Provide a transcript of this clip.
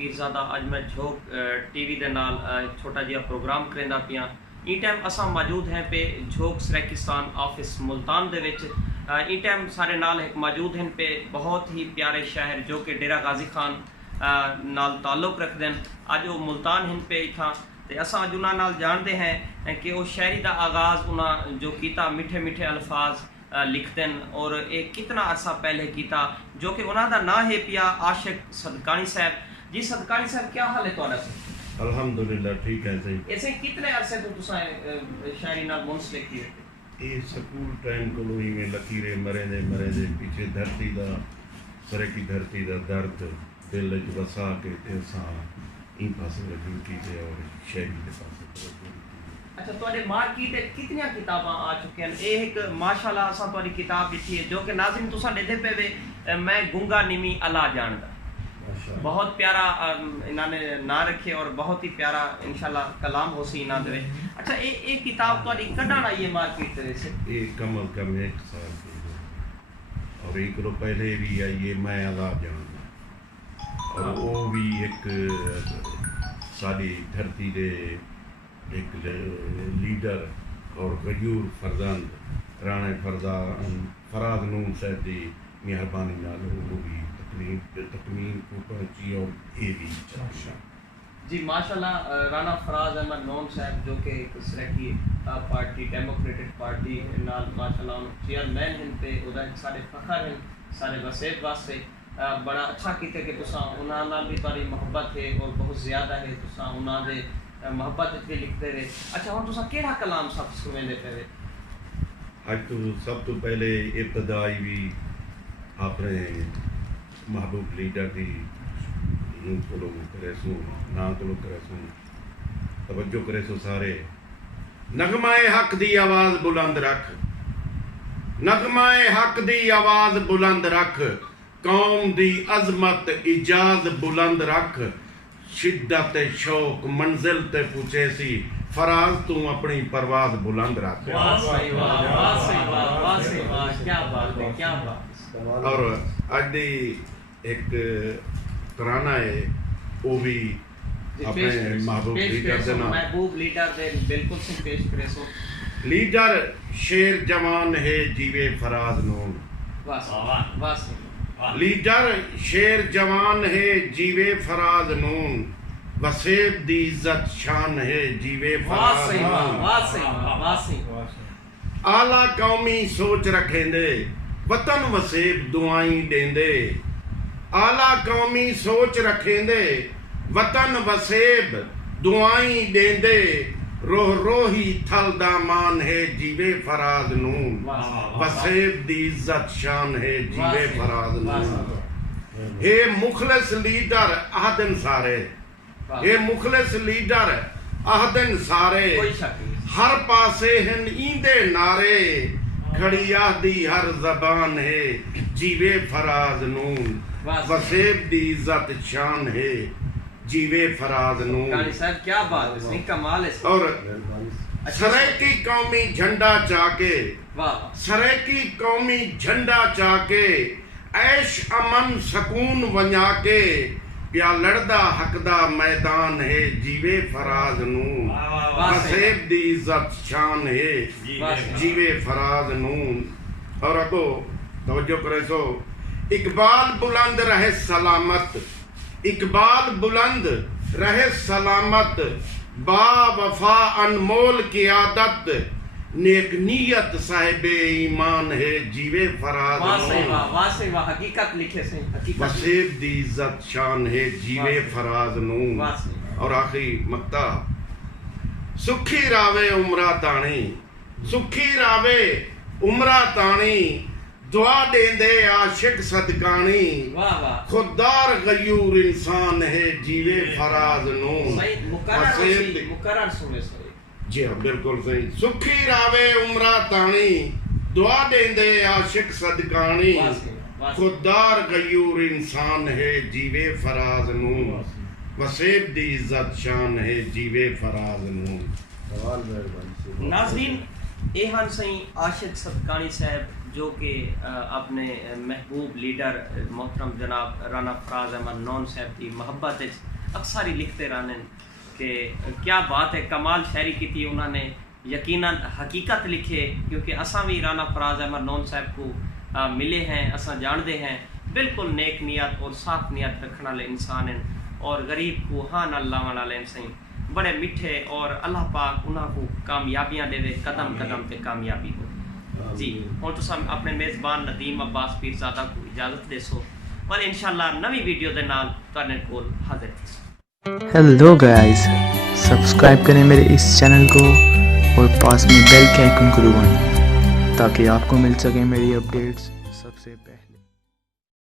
पीरजादा। अज मैं झोक टीवी के नाल छोटा जिहा प्रोग्राम करेंदा पिया। ई टाइम असां मौजूद हैं पे झोक सराकिस्तान ऑफिस मुल्तान दे विच। ई टाइम सारे नाल एक मौजूद हैं पे बहुत ही प्यारे शहर जो कि डेरा गाजी खान नाल ताल्लुक रखते हैं। अज वो मुल्तान हैं पे इतना ते असां अज उन्हां नाल जानते हैं कि वो शायरी का आगाज़ उन्हें जो किया मिठे मिठे अल्फाज लिखते हैं और एक कितना अरसा पहले किया जो कि उन्होंने ना है पिया आशिक सदकानी साहब जी। सदकानी साहब क्या हाल है तुहाडा? अल्हम्दुलिल्लाह ठीक है सही। ऐसे कितने अरसे तो तुसा शायरी नाल मुंसलिक थी? ये स्कूल टाइम को ही में लकीरे मरे पीछे धरती दा सरे की धरती दा दर्द दिल च वसा के ते सा ई पासे ड्यूटी ते और शायरी के पासे। अच्छा, तुहाडे मार्केट कितनी किताबां आ चुकी हैं? ये एक माशाल्लाह असां तुहाडी किताब लिखी है जो कि नाज़रीन तुसा देते पे वे मैं गुंगा निमी अला जानदा। बहुत प्यारा इन्होंने ना रखे और बहुत ही प्यारा इंशाल्लाह कलाम हो सी इन्हां दे। अच्छा, ये किताब तुहाडी कढण आई है मार्केट दे से? ये कम अज़ कम 1 साल की और एक रो पहले भी आई है मैं अला जानदा और वो भी एक साडी धरती दे एक लीडर और गयूर फरजंद राणे फराज नून साहब की मेहरबानी नाल वो भी तकमीन को पहुंची और ये भी जी माशाल्लाह। राणा फराज अहमद नून साहब जो कि एक सराकी पार्टी डेमोक्रेटिक पार्टी नाल माशाल्लाह चेयरमैन हैं पे उदा सारे फखर हैं सारे वसेब वास्ते बड़ा अच्छा किया कि तुसा उन्हां नाल भी तुहाडी मोहब्बत है और बहुत ज़्यादा है तुसा उन्हां दे मोहब्बत भी लिखते रहे। अच्छा, हम तुसा केड़ा कलाम सब सुनेंदे पे? अज तो सब तो पहले इब्तदाई भी अपने महबूब लीडर की को करे सू ना को करे सू तवज्जो करे सू सारे। नगमाए हक दी आवाज़ बुलंद रख, नगमाए हक दी आवाज़ बुलंद रख, कौम दी अजमत इजाज बुलंद रख, शिद्दत शौक मंजिल ते पूछे सी फराज तू अपनी परवाज बुलंद रख। और अज दी एक तराना है वो भी अपने महबूब लीडर दे बिल्कुल से पेश करे सो। लीडर शेर जवान है जीवे फराज नून। लीडर शेर जवान है जीवे फराज नून, वसेब दी इज्जत शान है जीवे फराज नून। आला कौमी सोच रखेंदे वतन वसेब दुआई देंदे, आला कौमी सोच रखेंदे वतन वसेब दुआई देंदे, रोह रोही थल दामान है जीवे फराज नून, वसेब दी इज्जत शान है जीवे फराज नून। हे मुखलिस लीडर आहदन सारे, हे मुखलिस लीडर आहदन सारे, हर पासे हैं ईंदे नारे, खड़ी आदी हर जबान है जीवे फराज नून, वसेब दी इज्जत शान है जीवे फराज नून। क्या बात है, कमाल है। और सरायकी कौमी झंडा चाके, सरायकी कौमी झंडा चाके, ऐश अमन सकून वंजा के, प्या लड़दा हकदा मैदान है जीवे फराज नून, वसेब दी इज्जत शान है जीवे फराज नून। और अगो तवज्जो करे सो, इकबाल बुलंद रहे सलामत, इकबाल बुलंद रहे सलामत, बा वफा अनमोल की आदत, नेक नियत साहिबे ईमान है जीवे फराज नून, हकीकत लिखे से वसेब दी इज्जत शान है जीवे फराज नून। और आखिरी मक्ता, सुखी रावे उमरा ताणी, सुखी रावे उमरा ताणी, दुआ देंदे आशिक सदकानी, खुददार गयूर इंसान है जीवे फराज नून। जी हाँ बिल्कुल सही। सुखी रावे उमरा ताणी, दुआ देंदे आशिक सदकानी, खुददार गयूर इंसान है जीवे फराज नून, वसेब दी इज्जत शान है जीवे फराज नून। नाज़रीन, ये ਹਨ सही आशिक सदकानी साहब जो कि अपने महबूब लीडर मोहतरम जनाब राना फराज अहमद नौन साहब की मोहब्बत अक्सर ही लिखते रहने कि क्या बात है, कमाल शायरी की थी उन्होंने, यकीनन हकीकत लिखे, क्योंकि असा भी राना फराज अहमद नौन साहब को मिले हैं, असा जानते हैं, बिल्कुल नेक नियत और साफ नियत रखने वाले इंसान हैं और गरीब को हाँ न लाने वाले सही बड़े मिठे, और अल्लाह पाक उन्होंने को कामयाबियाँ देवे, कदम कदम पे कामयाबी हो जी। और तुम अपने मेज़बान नदीम अब्बास पीरज़ादा को इजाज़त देसो और इंशाअल्लाह नवी वीडियो के नाल तुहाडे कोल हाजिर थीसो। हेलो गाइस, सब्सक्राइब करें मेरे इस चैनल को और पास में बेल के आइकन को दबाएं ताकि आपको मिल सके मेरी अपडेट्स सबसे पहले।